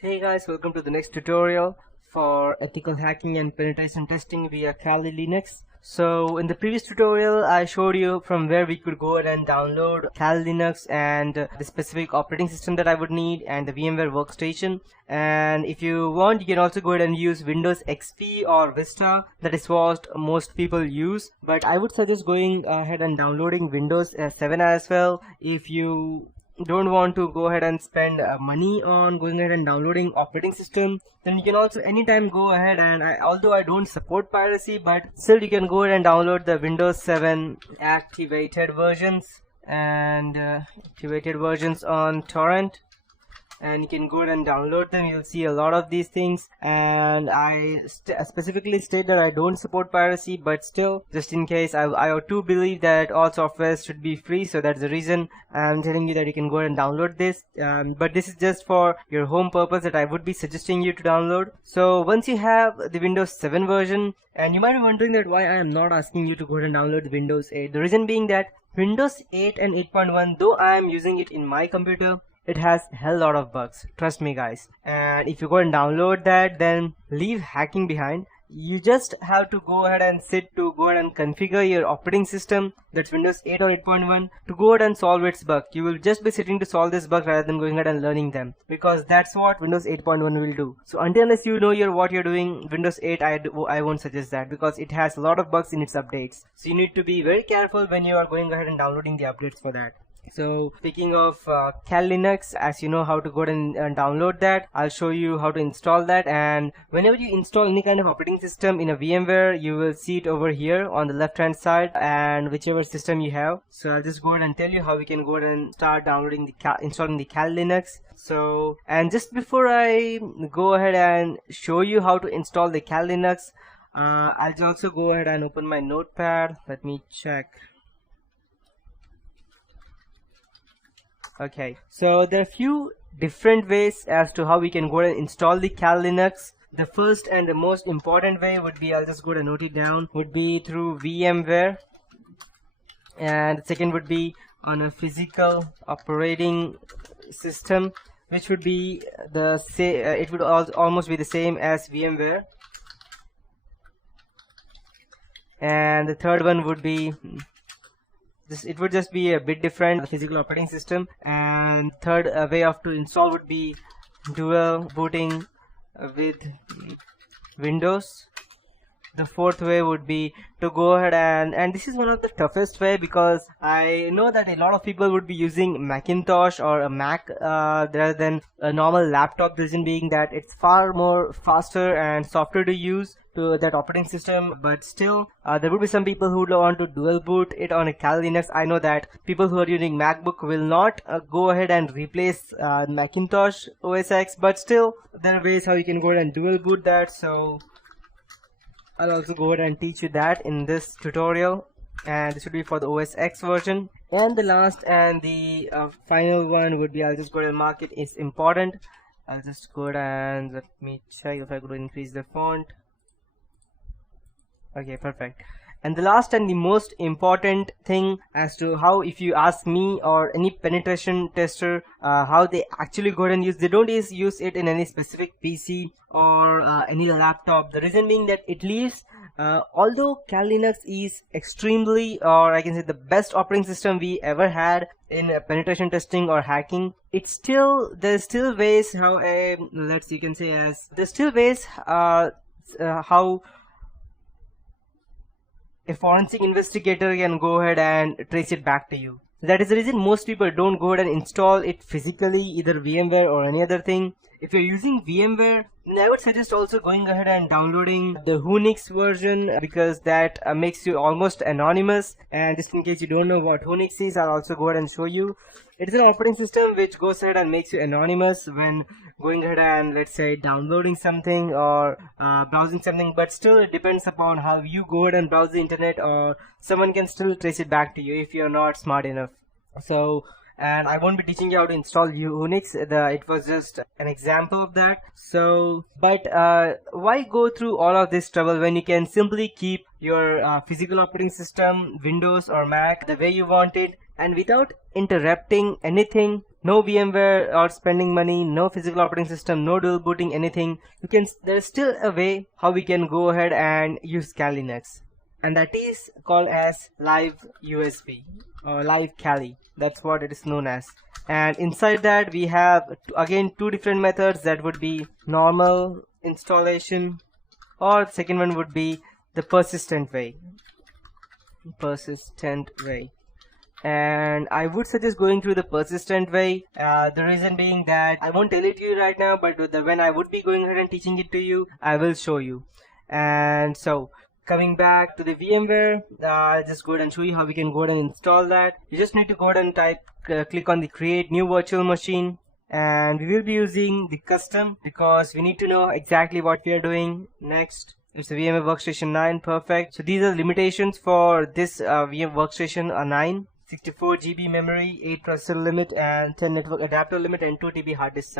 Hey guys, welcome to the next tutorial for ethical hacking and penetration testing via Kali Linux. So in the previous tutorial I showed you from where we could go ahead and download Kali Linux and the specific operating system that I would need and the VMware workstation. And if you want, you can also go ahead and use Windows XP or Vista. That is what most people use, but I would suggest going ahead and downloading Windows 7 as well. If you don't want to go ahead and spend money on going ahead and downloading operating system, then you can also anytime go ahead and although I don't support piracy, but still you can go ahead and download the Windows 7 activated versions on torrent, and you can go ahead and download them. You'll see a lot of these things, and I specifically state that I don't support piracy, but still, just in case, I too believe that all software should be free, so that's the reason I'm telling you that you can go ahead and download this. But this is just for your home purpose that I would be suggesting you to download. So once you have the Windows 7 version, and you might be wondering that why I am not asking you to go ahead and download the Windows 8. The reason being that Windows 8 and 8.1, though I am using it in my computer, it has a hell lot of bugs, trust me guys. And if you go and download that, then leave hacking behind. You just have to go ahead and go ahead and configure your operating system, that's Windows 8 or 8.1, to go ahead and solve its bug. You will just be sitting to solve this bug rather than going ahead and learning them, because that's what Windows 8.1 will do. So unless you know what you're doing, Windows 8, I won't suggest that, because it has a lot of bugs in its updates. So you need to be very careful when you are going ahead and downloading the updates for that. So speaking of Kali Linux, as you know how to go ahead and download that, I'll show you how to install that. And whenever you install any kind of operating system in a VMware, you will see it over here on the left hand side, and whichever system you have. So I'll just go ahead and tell you how we can go ahead and start downloading installing the Kali Linux. So, and just before I go ahead and show you how to install the Kali Linux, I'll also go ahead and open my notepad. Let me check. Okay, so there are a few different ways as to how we can go ahead and install the Kali Linux. The first and the most important way would be, I'll just go ahead and note it down, would be through VMware. And the second would be on a physical operating system, which would be the same, it would almost be the same as VMware. And the third one would be it would just be a bit different, physical operating system. And third way to install would be dual booting with Windows. The fourth way would be to go ahead and this is one of the toughest way, because I know that a lot of people would be using Macintosh or a Mac rather than a normal laptop. The reason being that it's far more faster and softer to use to that operating system, but still there would be some people who want to dual boot it on a Kali Linux. I know that people who are using MacBook will not go ahead and replace Macintosh OS X, but still there are ways how you can go ahead and dual boot that. So I'll also go ahead and teach you that in this tutorial, and this would be for the OS X version. And the last and the final one would be, I'll just go ahead and mark it is important. I'll just go ahead and let me check if I could increase the font. Okay, perfect. And the last and the most important thing as to how, if you ask me or any penetration tester, how they actually go ahead and they don't use it in any specific PC or any laptop. The reason being that it leaves, although Kali Linux is extremely, or I can say the best operating system we ever had in penetration testing or hacking, there's still ways how how a forensic investigator can go ahead and trace it back to you. That is the reason most people don't go ahead and install it physically, either VMware or any other thing. If you're using VMware, then I would suggest also going ahead and downloading the Whonix version, because that makes you almost anonymous. And just in case you don't know what Whonix is, I'll also go ahead and show you. It is an operating system which goes ahead and makes you anonymous when going ahead and, let's say, downloading something or browsing something, but still it depends upon how you go ahead and browse the internet, or someone can still trace it back to you if you're not smart enough. So, and I won't be teaching you how to install Whonix. It was just an example of that. So, but why go through all of this trouble when you can simply keep your physical operating system, Windows or Mac, the way you want it, and without interrupting anything, no VMware or spending money, no physical operating system, no dual booting, anything, there's still a way how we can go ahead and use Kali Linux, and that is called as Live USB or Live Kali. That's what it is known as. And inside that we have again two different methods. That would be normal installation, or the second one would be the persistent way. And I would suggest going through the persistent way. The reason being that I won't tell it to you right now, but when I would be going ahead and teaching it to you, I will show you. And so coming back to the VMware, I'll just go ahead and show you how we can go ahead and install that. You just need to go ahead and click on the create new virtual machine, and we will be using the custom because we need to know exactly what we are doing next. It's a VMware Workstation 9, perfect. So these are the limitations for this VMware Workstation 9. 64 GB memory, 8 processor limit, and 10 network adapter limit, and 2 TB hard disk size.